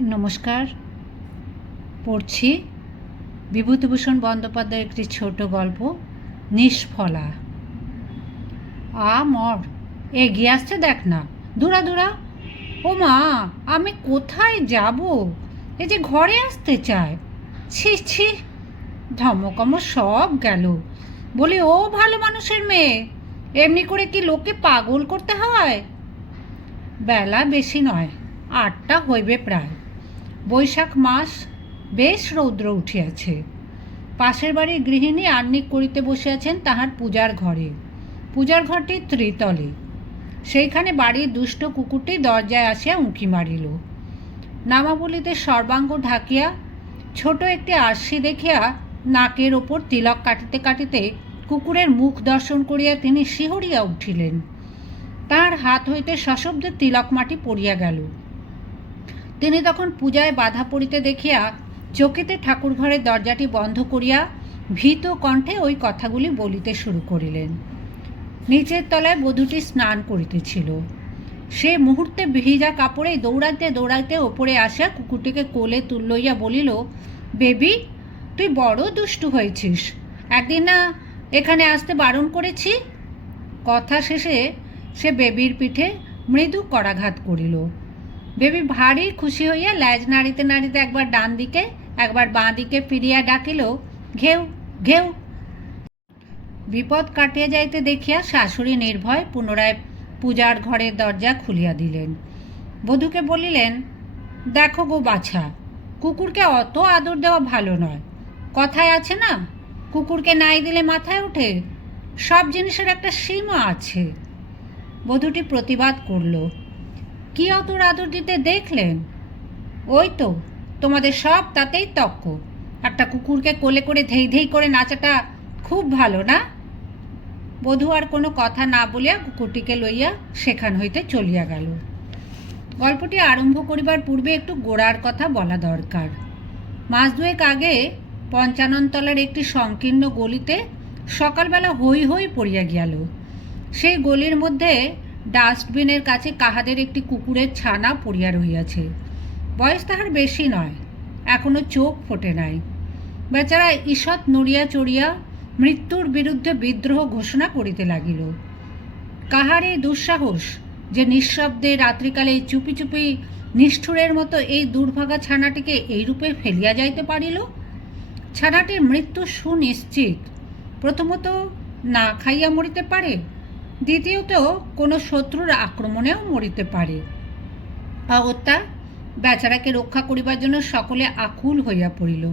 নমস্কার। পড়ছি বিভূতিভূষণ বন্দ্যোপাধ্যায়ের একটি ছোট গল্প, নিষ্ফলা। আ, মর। এগিয়ে আসছে দেখ না। দূরা দূরা। ও মা, আমি কোথায় যাব? এই যে ঘরে আসতে চায়। ছি ছি। ধমকম সব গেল। বলি, ও ভালো মানুষের মেয়ে। এমনি করে কি লোককে পাগল করতে হয়? বেলা বেশি নয়, আটটা হইবে প্রায়। বৈশাখ মাস বেশ রৌদ্র উঠিয়াছে। পাশের বাড়ির গৃহিণী আহ্নিক করিতে বসিয়াছেন তাহার পূজার ঘরে। পূজার ঘরটি ত্রিতলে। সেইখানে বাড়ির দুষ্ট কুকুরটি দরজায় আসিয়া উঁকি মারিল। নামাবলিতে সর্বাঙ্গ ঢাকিয়া ছোট একটি আরশি দেখিয়া নাকের ওপর তিলক কাটিতে কাটিতে কুকুরের মুখ দর্শন করিয়া তিনি শিহরিয়া উঠিলেন। তার হাত হইতে সশব্দে তিলক মাটি পড়িয়া গেল। তিনি তখন পূজায় বাধা পড়িতে দেখিয়া চকিতে ঠাকুর ঘরের দরজাটি বন্ধ করিয়া ভীত কণ্ঠে ওই কথাগুলি বলিতে শুরু করিলেন। নিচের তলায় বধূটি স্নান করিতেছিল। সে মুহূর্তে ভিজা কাপড়ে দৌড়াইতে দৌড়াইতে ওপরে আসিয়া কুকুরটিকে কোলে তুল লইয়া বলিল, বেবি, তুই বড় দুষ্টু হয়েছিস। একদিন না এখানে আসতে বারণ করেছি? কথা শেষে সে বেবির পিঠে মৃদু করাঘাত করিল। বেবি ভারী খুশি হইয়া ল্যাজ নাড়িতে নাড়িতে একবার ডান দিকে, একবার বাঁ দিকে ফিরিয়া ডাকিল, ঘেউ ঘেউ। বিপদ কাটিয়া যাইতে দেখিয়া শাশুড়ি নির্ভয় পুনরায় পূজার ঘরের দরজা খুলিয়া দিলেন। বধূকে বলিলেন, দেখো গো বাছা, কুকুরকে অত আদর দেওয়া ভালো নয়। কথায় আছে না, কুকুরকে নাই দিলে মাথায় ওঠে সব জিনিসের একটা সীমা আছে। বধূটি প্রতিবাদ করল কি অত আদর দিতে দেখলেন? ওই তো, তোমাদের সব তাতেই তক্ক। একটা কুকুরকে কোলে করে ধেই ধেই করে নাচাটা খুব ভালো, না? বধূ আর কোনো কথা না বলিয়া কুকুরটিকে লইয়া সেখান হইতে চলিয়া গেল। গল্পটি আরম্ভ করিবার পূর্বে একটু গোড়ার কথা বলা দরকার। মাস দুয়েক আগে পঞ্চাননতলার একটি সংকীর্ণ গলিতে সকালবেলা হই হই পড়িয়া গেল সেই গলির মধ্যে ডাস্টবিনের কাছে কাহাদের একটি কুকুরের ছানা পড়িয়া রহিয়াছে। বয়স তাহার বেশি নয়, এখনও চোখ ফোটে নাই। বেচারা ঈষৎ নড়িয়া চড়িয়া মৃত্যুর বিরুদ্ধে বিদ্রোহ ঘোষণা করিতে লাগিল। কাহার এই দুঃসাহস যে নিঃশব্দে রাত্রিকালে চুপি চুপি নিষ্ঠুরের মতো এই দুর্ভাগা ছানাটিকে এইরূপে ফেলিয়া যাইতে পারিল? ছানাটির মৃত্যু সুনিশ্চিত, প্রথমত না খাইয়া মরিতে পারে দ্বিতীয়ত, কোনো শত্রুর আক্রমণেও মরিতে পারে। অগত্যা, বেচারাকে রক্ষা করিবার জন্য সকলে আকুল হইয়া পড়িল।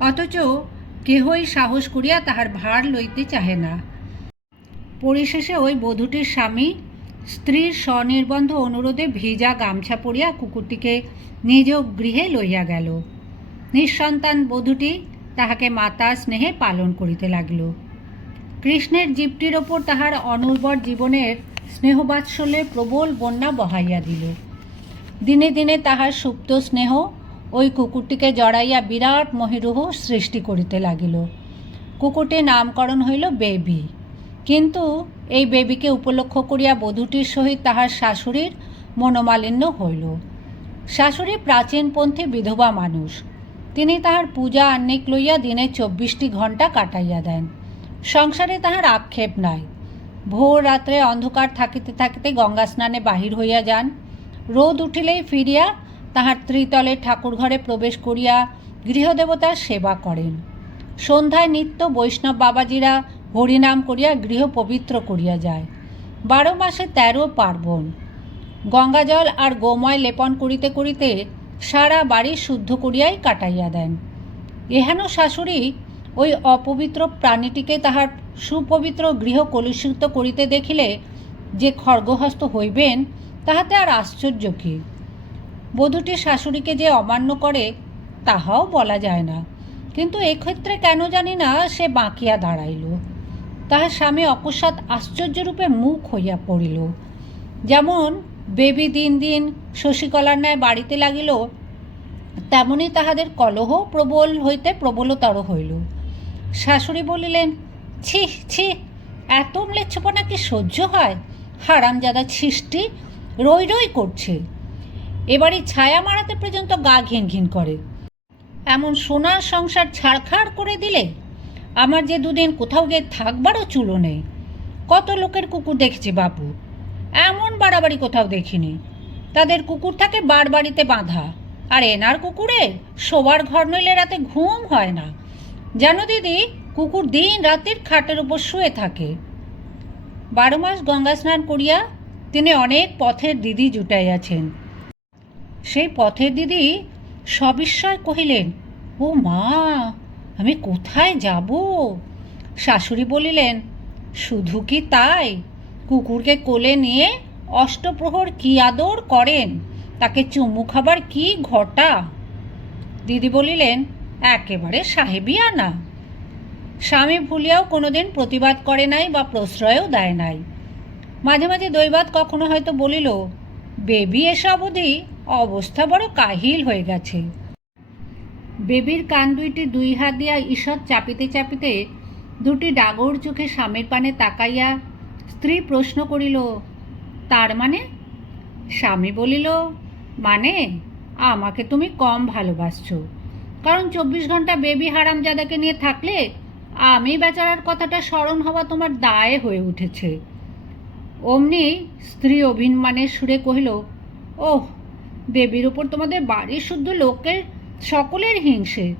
অথচ কেহই সাহস করিয়া তাহার ভার লইতে চাহে না। পরিশেষে ওই বধূটির স্বামী স্ত্রীর স্বনির্বন্ধ অনুরোধে ভিজা গামছা পরিয়া কুকুরটিকে নিজ গৃহে লইয়া গেল। নিঃসন্তান বধূটি তাহাকে মাতা স্নেহে পালন করিতে লাগিল। কৃষ্ণের জীবটির ওপর তাহার অনুর্বর জীবনের স্নেহবাৎসল্যের প্রবল বন্যা বহাইয়া দিল। দিনে দিনে তাহার সুপ্ত স্নেহ ওই কুকুরটিকে জড়াইয়া বিরাট মহিরুহ সৃষ্টি করিতে লাগিল। কুকুরটির নামকরণ হইল বেবি। কিন্তু এই বেবিকে উপলক্ষ করিয়া বধূটির সহিত তাহার শাশুড়ির মনোমালিন্য হইল। শাশুড়ি প্রাচীনপন্থী বিধবা মানুষ। তিনি তাহার পূজা আহ্নিক লইয়া দিনে চব্বিশটি ঘণ্টা কাটাইয়া দেন। সংসারে তাহার আক্ষেপ নাই। ভোর রাত্রে অন্ধকার থাকিতে থাকিতে গঙ্গা স্নানে বাহির হইয়া যান। রোদ উঠিলেই ফিরিয়া তাহার ত্রিতলে ঠাকুর ঘরে প্রবেশ করিয়া গৃহদেবতার সেবা করেন। সন্ধ্যায় নিত্য বৈষ্ণব বাবাজিরা হরিনাম করিয়া গৃহ পবিত্র করিয়া যায়। বারো মাসে তেরো পার্বণ। গঙ্গাজল আর গোময় লেপন করিতে করিতে সারা বাড়ি শুদ্ধ করিয়াই কাটাইয়া দেন। এহেন শাশুড়ি ওই অপবিত্র প্রাণীটিকে তাহার সুপবিত্র গৃহ কলুষিত করিতে দেখিলে যে খর্গহস্ত হইবেন, তাহাতে আর আশ্চর্য কি? বধূটি শাশুড়িকে যে অমান্য করে, তাহাও বলা যায় না। কিন্তু এক্ষেত্রে কেন জানি না, সে বাঁকিয়া দাঁড়াইল। তাহার স্বামী অকস্মাৎ আশ্চর্যরূপে মুখ হইয়া পড়িল। যেমন বেবি দিন দিন শশীকলার ন্যায় বাড়িতে লাগিল, তেমনি তাহাদের কলহ প্রবল হইতে প্রবলতর হইল। শাশুড়ি বলিলেন, ছি ছি, এত ম্লেচ্ছপনা কি সহ্য হয়? হারামজাদা ছিষ্টি রই রই করছে। এবারই ছায়া মারাতে পর্যন্ত গা ঘিন ঘিন করে। এমন সোনার সংসার ছাড়খাড় করে দিলে আমার যে দুদিন কোথাও গিয়ে থাকবারও চুলো নেই। কত লোকের কুকুর দেখেছি বাপু, এমন বাড়াবাড়ি কোথাও দেখিনি। তাদের কুকুর থাকে বাড়িতে বাঁধা, আর এনার কুকুরের শোবার ঘর নইলে রাতে ঘুম হয় না। জানো দিদি, কুকুর দিন রাতের খাটের উপর শুয়ে থাকে। বারো মাস গঙ্গা স্নান করিয়া তিনি অনেক পথের দিদি জুটাইয়াছেন। সেই পথের দিদি সবিস্ময় কহিলেন, ও মা, আমি কোথায় যাব? শাশুড়ি বলিলেন, শুধু কি তাই? কুকুরকে কোলে নিয়ে অষ্টপ্রহর কি আদর করেন? তাকে চুমু খাবার কি ঘটা? দিদি বলিলেন একেবারে সাহেবিয়া না স্বামী ভুলিয়াও কোনোদিন প্রতিবাদ করে নাই বা প্রশ্রয়ও দেয় নাই। মাঝে মাঝে দৈবাত কখনো হয়তো বলিল, বেবি এসে অবধি অবস্থা বড় কাহিল হয়ে গেছে। বেবির কান দুইটি দুই হাত দিয়া ঈষৎ চাপিতে চাপিতে দুটি ডাগর চোখে স্বামীর পানে তাকাইয়া স্ত্রী প্রশ্ন করিল, তার মানে? স্বামী বলিল মানে আমাকে তুমি কম ভালোবাসছো। কারণ চব্বিশ ঘণ্টা বেবি হারামজাদাকে নিয়ে থাকলে আমি বেচারার কথাটা স্মরণ হওয়া তোমার দায়ে হয়ে উঠেছে। অমনি স্ত্রী অভিমানের সুরে কহিল, ওহ, বেবির উপর তোমাদের বাড়ির শুদ্ধ লোকের, সকলের হিংসে।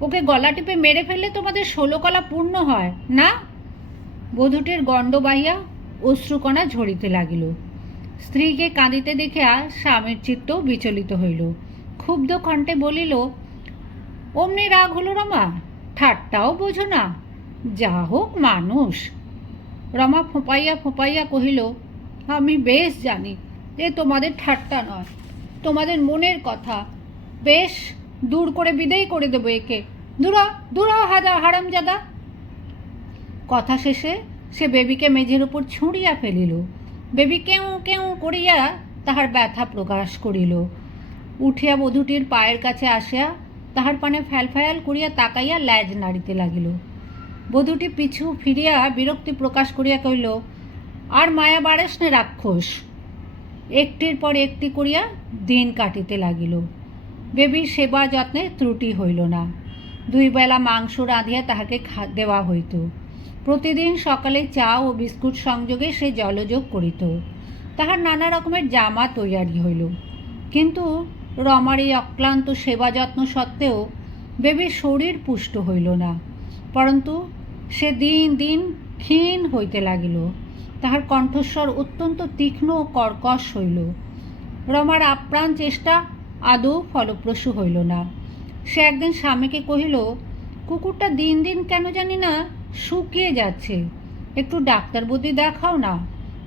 ওকে গলা টিপে মেরে ফেললে তোমাদের ষোলো কলা পূর্ণ হয়, না? বধূটির গণ্ড বাহিয়া অশ্রুকণা ঝরিতে লাগিল। স্ত্রীকে কাঁদিতে দেখিয়া স্বামীর চিত্তও বিচলিত হইল। ক্ষুব্ধ কণ্ঠে বলিল অমনি রাগ হলো রমা। ঠাট্টাও বোঝো না। যা হোক মানুষ। রমা ফোঁপাইয়া ফোঁপাইয়া কহিল, আমি বেশ জানি যে তোমাদের ঠাট্টা নয়, তোমাদের মনের কথা। বেশ, দূর করে বিদায় করে দেবো একে। দূরা দূরা হাজা হারামজাদা। কথা শেষে সে বেবিকে মেঝের উপর ছুঁড়িয়া ফেলিল। বেবি কেউ কেউ করিয়া তাহার ব্যথা প্রকাশ করিল। উঠিয়া বধূটির পায়ের কাছে আসিয়া তাহার পানে ফ্যালফ্যাল করিয়া তাকাইয়া ল্যাজ নাড়িতে লাগিল। বধূটি পিছু ফিরিয়া বিরক্তি প্রকাশ করিয়া কহিল, আর মায়া বাড়াস নে রাক্ষস। একটির পর একটি করিয়া দিন কাটিতে লাগিল। বেবির সেবা যত্নে ত্রুটি হইল না। দুই বেলা মাংস রাঁধিয়া তাহাকে দেওয়া হইত। প্রতিদিন সকালে চা ও বিস্কুট সংযোগে সে জলযোগ করিত। তাহার নানা রকমের জামা তৈয়ারি হইল। কিন্তু রমার এই অক্লান্ত সেবা যত্ন সত্ত্বেও বেবির শরীর পুষ্ট হইল না। পরন্তু সে দিন দিন ক্ষীণ হইতে লাগিল। তাহার কণ্ঠস্বর অত্যন্ত তীক্ষ্ণ ও কর্কশ হইল। রমার আপ্রাণ চেষ্টা আদৌ ফলপ্রসূ হইল না। সে একদিন স্বামীকে কহিল, কুকুরটা দিন দিন কেন জানি না শুকিয়ে যাচ্ছে। একটু ডাক্তার বুদ্ধি দেখাও না।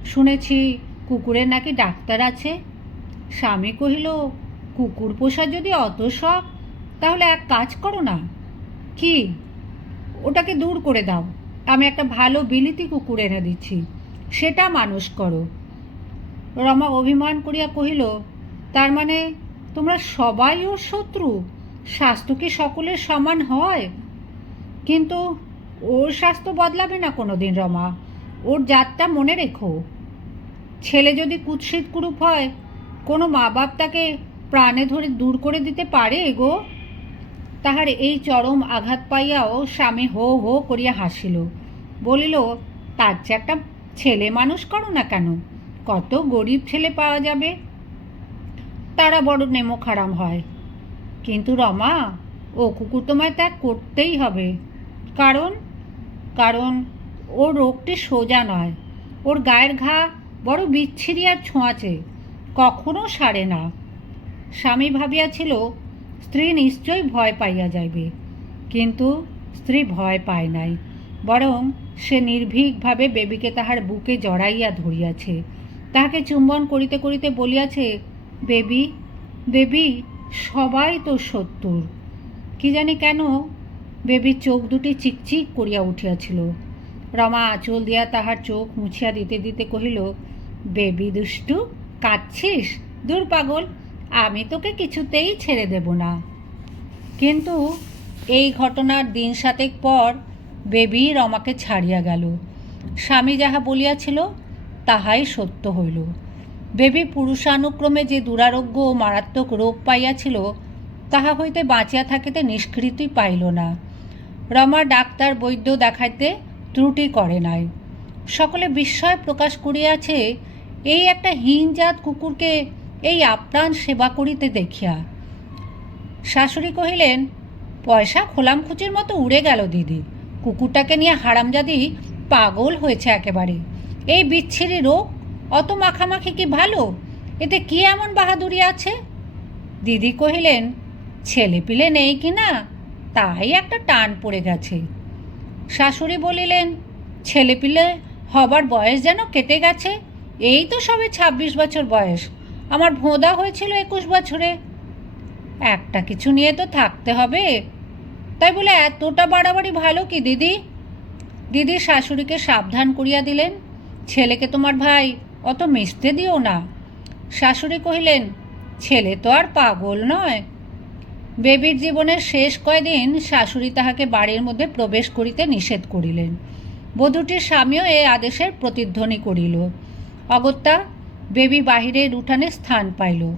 শুনেছি কুকুরের নাকি ডাক্তার আছে। স্বামী কহিল কুকুর পোষা যদি অত শখ, তাহলে এক কাজ করো না। কি? ওটাকে দূর করে দাও। আমি একটা ভালো বিলিতি কুকুর এনে দিচ্ছি। সেটা মানুষ করো। রমা অভিমান করিয়া কহিল, তার মানে তোমরা সবাই ওর শত্রু? স্বাস্থ্য কি সকলের সমান হয়? কিন্তু ওর স্বাস্থ্য বদলাবে না কোনো দিন রমা। ওর জাতটা মনে রেখো। ছেলে যদি কুৎসিত কুরূপ হয়, কোনো মা বাপ তাকে প্রাণে ধরে দূর করে দিতে পারে গো। তাহার এই চরম আঘাত পাইয়াও স্বামী হো হো করিয়া হাসিল। বলিল, তার চেয়ে একটা ছেলে মানুষ করো না কেন? কত গরিব ছেলে পাওয়া যাবে। তারা বড় নেমো খারাম হয়। কিন্তু রমা, ও কুকুর তোমায় ত্যাগ করতেই হবে। কারণ কারণ ওর রোগটি সোজা নয়। ওর গায়ের ঘা বড় বিচ্ছিরি আর ছোঁয়াচে, কখনো সারে না। স্বামী ভাবিয়াছিল, স্ত্রী নিশ্চয়ই ভয় পাইয়া যাইবে। কিন্তু স্ত্রী ভয় পায় নাই, বরং সে নির্ভীকভাবে বেবিকে তাহার বুকে জড়াইয়া ধরিয়াছে। তাহাকে চুম্বন করিতে করিতে বলিয়াছে, বেবি বেবি, সবাই তো সত্তর কি জানি কেন বেবির চোখ দুটি চিকচিক করিয়া উঠিয়াছিল। রমা আঁচল দিয়া তাহার চোখ মুছিয়া দিতে দিতে কহিল, বেবি দুষ্টু, কাঁদছিস? দূর পাগল আমি তোকে কিছুতেই ছেড়ে দেব না। কিন্তু এই ঘটনার দিন সাতেক পর বেবি রমাকে ছাড়িয়া গেল। স্বামী যাহা বলিয়াছিল, তাহাই সত্য হইল। বেবি পুরুষানুক্রমে যে দুরারোগ্য ও মারাত্মক রোগ পাইয়াছিল, তাহা হইতে বাঁচিয়া থাকিতে নিষ্কৃতি পাইল না। রমা ডাক্তার বৈদ্য দেখাইতে ত্রুটি করে নাই। সকলে বিস্ময় প্রকাশ করিয়াছে, এই একটা হীনজাত কুকুরকে এই আপ্রাণ সেবা করিতে দেখিয়া। শাশুড়ি কহিলেন, পয়সা খোলামখুচির মতো উড়ে গেল দিদি। কুকুরটাকে নিয়ে হারামজাদি পাগল হয়েছে একেবারে। এই বিচ্ছিরি রোগ অত মাখামাখি কি ভালো? এতে কি এমন বাহাদুরি আছে? দিদি কহিলেন ছেলে পিলে নেই কি না? তাই একটা টান পড়ে গেছে। শাশুড়ি বলিলেন ছেলে পিলে হবার বয়স যেন কেটে গেছে, এই তো সবে ছাব্বিশ বছর বয়স। আমার ভোঁদা হয়েছিল একুশ বছরে। একটা কিছু নিয়ে তো থাকতে হবে। তাই বলে এতটা বাড়াবাড়ি ভালো কি, দিদি? দিদি শাশুড়িকে সাবধান করিয়া দিলেন। ছেলেকে তোমার ভাই অত মিশতে দিও না। শাশুড়ি কহিলেন, ছেলে তো আর পাগল নয়। বেবির জীবনের শেষ কয়দিন শাশুড়ি তাহাকে বাড়ির মধ্যে প্রবেশ করিতে নিষেধ করিলেন। বধূটির স্বামীও এ আদেশের প্রতিধ্বনি করিল। অগত্যা বেবি বাহিরের উঠানে স্থান পাইল।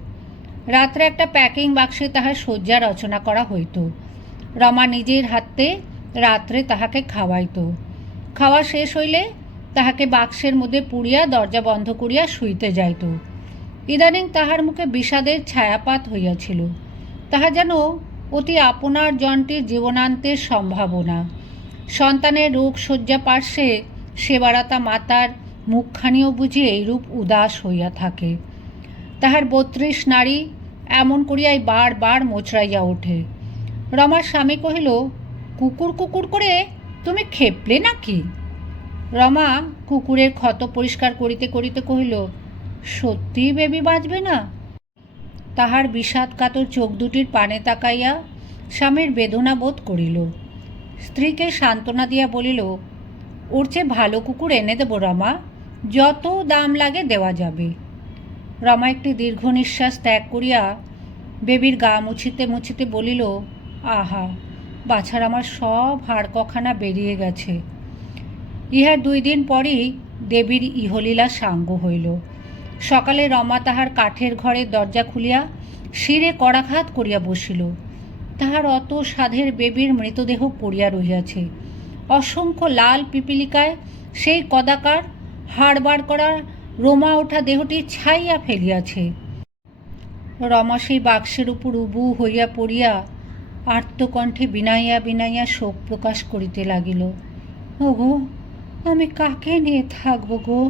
রাত্রে একটা প্যাকিং বাক্সে তাহার শয্যা রচনা করা হইত। রমা নিজের হাতে রাত্রে তাহাকে খাওয়াইত। খাওয়া শেষ হইলে তাহাকে বাক্সের মধ্যে পুড়িয়া দরজা বন্ধ করিয়া শুইতে যাইত। ইদানিং তাহার মুখে বিষাদের ছায়াপাত হইয়াছিল। তাহা যেন অতি আপনার জনটির জীবনান্তের সম্ভাবনা। সন্তানের রোগ শয্যা পার্শ্বে সেবারাতা মাতার মুখখানিও বুঝি এইরূপ উদাস হইয়া থাকে। তাহার বত্রিশ নারী এমন করিয়াই বারবার মোচড়াইয়া ওঠে। রমার স্বামী কহিল, কুকুর কুকুর করে তুমি খেপলে নাকি? রমা কুকুরের ক্ষত পরিষ্কার করিতে করিতে কহিল সত্যিই বেবি বাঁচবে না? তাহার বিষাদ কাতর চোখ দুটির পানে তাকাইয়া স্বামীর বেদনা বোধ করিল। স্ত্রীকে সান্ত্বনা দিয়া বলিল, ওর চেয়ে ভালো কুকুর এনে দেবো রমা। যত দাম লাগে দেওয়া যাবে। রমা একটি দীর্ঘ নিঃশ্বাস ত্যাগ করিয়া বেবির গা মুছিতে মুছিতে বলিল, আহা, বাছার আমার সব হাড় কখানা বেরিয়ে গেছে। ইহার দুই দিন পরই দেবীর ইহলীলা সাঙ্গ হইল। সকালে রমা তাহার কাঠের ঘরের দরজা খুলিয়া শিরে কড়াঘাত করিয়া বসিল। তাহার অত সাধের বেবির মৃতদেহ পড়িয়া রহিয়াছে। অসংখ্য লাল পিপিলিকায় সেই কদাকার হাড়বার করা, রোমা ওঠা দেহটি ছাইয়া ফেলিয়াছে। রমা সেই বাক্সের উপর উবু হইয়া পড়িয়া আর্তকণ্ঠে বিনাইয়া বিনাইয়া শোক প্রকাশ করিতে লাগিল। ওগো, আমি কাকে নিয়ে থাকব গো?